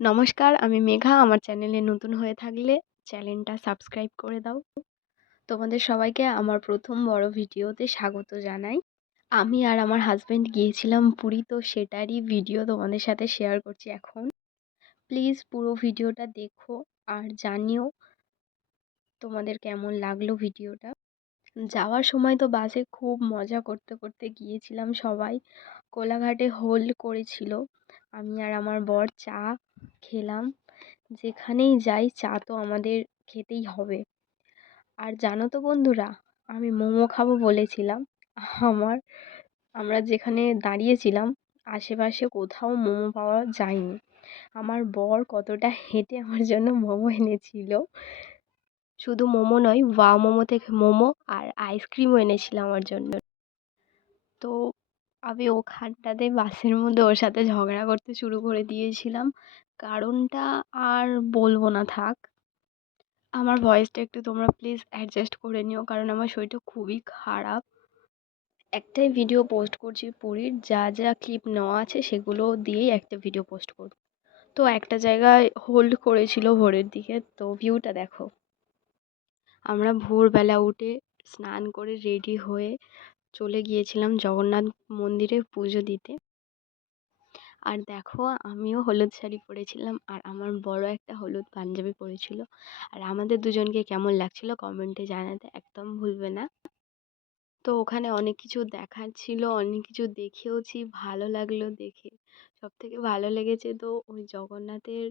নমস্কার, আমি মেঘা, আমার চ্যানেলে নতুন হয়ে থাকলে চ্যানেলটা সাবস্ক্রাইব করে দাও। তোমাদের সবাইকে আমার প্রথম বড় ভিডিওতে স্বাগত জানাই। আমি আর আমার হাজব্যান্ড গিয়েছিলাম পুরী, তো সেটারই ভিডিও তোমাদের সাথে শেয়ার করছি এখন। প্লিজ পুরো ভিডিওটা দেখো আর জানিও তোমাদের কেমন লাগল ভিডিওটা। যাওয়ার সময় তো বাসে খুব মজা করতে করতে গিয়েছিলাম সবাই। কোলাঘাটে হোল্ড করেছিল। আমি আর আমার বর চা খেলাম। যেখানেই যাই চা তো আমাদের খেতেই হবে। আর জানো তো বন্ধুরা, আমি মোমো খাব বলেছিলাম। আমার, আমরা যেখানে দাঁড়িয়েছিলাম, আশেপাশে কোথাও মোমো পাওয়া যায়নি। আমার বর কতটা হেঁটে আমার জন্য মোমো এনেছিল। শুধু মোমো নয়, ওয়াও মোমো থেকে মোমো আর আইসক্রিমও এনেছিল আমার জন্য। তো আমি ওখানটাতে বাসের মধ্যে ওর সাথে ঝগড়া করতে শুরু করে দিয়েছিলাম। কারণটা আর বলব না, থাক। আমার ভয়েসটা একটু তোমরা প্লিজ অ্যাডজাস্ট করে নিও, কারণ আমার শরীরটা খুবই খারাপ। একটাই ভিডিও পোস্ট করছি পুরীর, যা যা ক্লিপ নেওয়া আছে সেগুলো দিয়েই একটা ভিডিও পোস্ট করব। তো একটা জায়গায় হোল্ড করেছিল ভোরের দিকে, তো ভিউটা দেখো। আমরা ভোরবেলা উঠে স্নান করে রেডি হয়ে চলে গিয়েছিলাম জগন্নাথ মন্দিরে পুজো দিতে। আর দেখো, আমিও হলুদ শাড়ি পরেছিলাম আর আমার বড় একটা হলুদ পাঞ্জাবি পরেছিল। আর আমাদের দুজনকে কেমন লাগছিল কমেন্টে জানাতে একদম ভুলবে না। তো ওখানে অনেক কিছু দেখার ছিল, অনেক কিছু দেখেওছি, ভালো লাগল দেখে। সব থেকে ভালো লেগেছে তো ওই জগন্নাথের,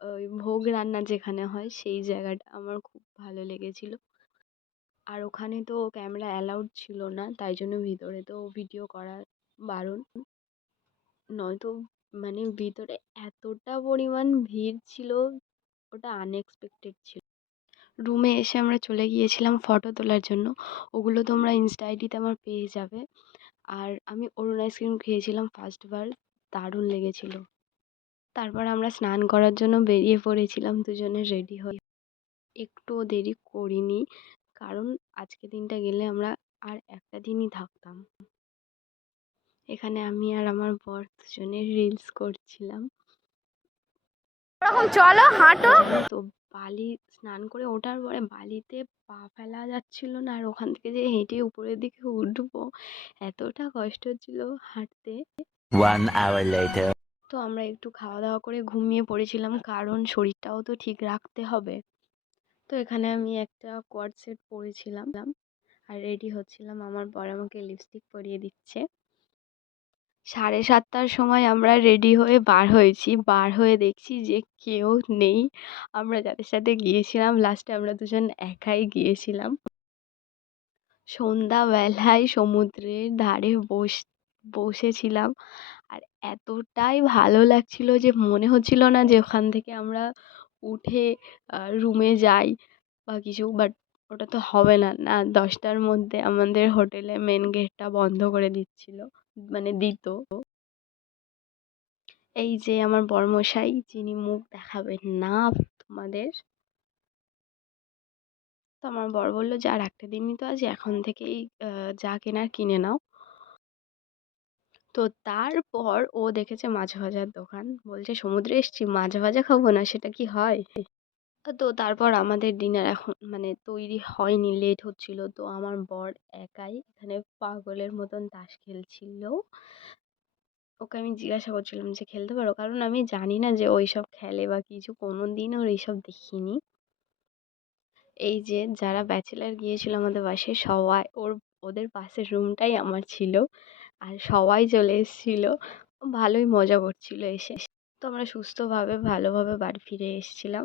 ওই ভোগ রান্না যেখানে হয় সেই জায়গাটা আমার খুব ভালো লেগেছিলো। আর ওখানে তো ক্যামেরা অ্যালাউড ছিল না, তাই জন্য ভিতরে তো ভিডিও করা বারণ। নয়তো মানে ভিতরে এতটা পরিমাণ ভিড় ছিল, ওটা আনএক্সপেক্টেড ছিল। রুমে এসে আমরা চলে গিয়েছিলাম ফটো তোলার জন্য। ওগুলো তোমরা ইনস্টা আইডিতে আমার পেয়ে যাবে। আর আমি অরুণ আইসক্রিম খেয়েছিলাম ফার্স্টবার দারুণ লেগেছিলো। তারপর আমরা স্নান করার জন্য বেরিয়ে পড়েছিলাম, দুজনে রেডি হয়ে। একটুও দেরি করিনি, কারণ আজকে দিনটা গেলে আমরা আর একটা দিনই থাকতাম। এখানে আমি আর আমার বর দুজনে রিলস করছিলাম। ওরকম চলো হাঁটো। তো বালি স্নান করে ওঠার পরে বালিতে পা ফেলা যাচ্ছিল না আর ওখান থেকে যে হেঁটে উপরের দিকে উঠবো এতটা কষ্ট হচ্ছিল হাঁটতে। One hour later. তো আমরা একটু খাওয়া দাওয়া করে ঘুমিয়ে পড়েছিলাম কারণ শরীরটাও তো ঠিক রাখতে হবে। তো এখানে আমি একটা কোয়াড সেট পরেছিলাম আর রেডি হচ্ছিলাম। আমার বর আমাকে লিপস্টিক পরিয়ে দিচ্ছে। সাড়ে সাতটার সময় আমরা রেডি হয়ে বার হয়েছি। বার হয়ে দেখছি যে কেউ নেই। আমরা যাদের সাথে গিয়েছিলাম, লাস্টে আমরা দুজন একাই গিয়েছিলাম। সন্ধ্যাবেলায় সমুদ্রের ধারে বস, বসেছিলাম। আর এতটাই ভালো লাগছিল যে মনে হচ্ছিল না যে ওখান থেকে আমরা উঠে রুমে যাই বা কিছু, বাট ওটা তো হবে না। না, দশটার মধ্যে আমাদের হোটেলে মেন গেটটা বন্ধ করে দিচ্ছিল। মানে দিত। এই যে আমার বরমশাই যিনি মুখ দেখাবেন না তোমাদের। তো আমার বর বলল, যে আর একটা দিনই তো আছে এখন থেকেই যা কেনার কিনে নাও। তো তারপর ও দেখেছে মাছ ভাজার দোকান। বলছে, সমুদ্রে এসছি, মাছ ভাজা খাব না, সেটা কি হয়? তো তারপর আমাদের ডিনার এখন মানে তৈরি হয়নি লেট হচ্ছিল। তো আমার বর একাই এখানে পাগলের মতন তাস খেলছিল। ওকে আমি জিজ্ঞাসা করছিলাম যে, খেলতে পারো? কারণ আমি জানি না যে ওই সব খেলে বা কিছু কোনো দিন ওর এইসব দেখিনি। এই যে, যারা ব্যাচেলার গিয়েছিল আমাদের বাসে সবাই ওর, ওদের পাশের রুমটাই আমার ছিল। আর সবাই চলে এসেছিল। ভালোই মজা করছিল এসে। তো আমরা সুস্থভাবে, ভালোভাবে বাড়ি ফিরে এসেছিলাম।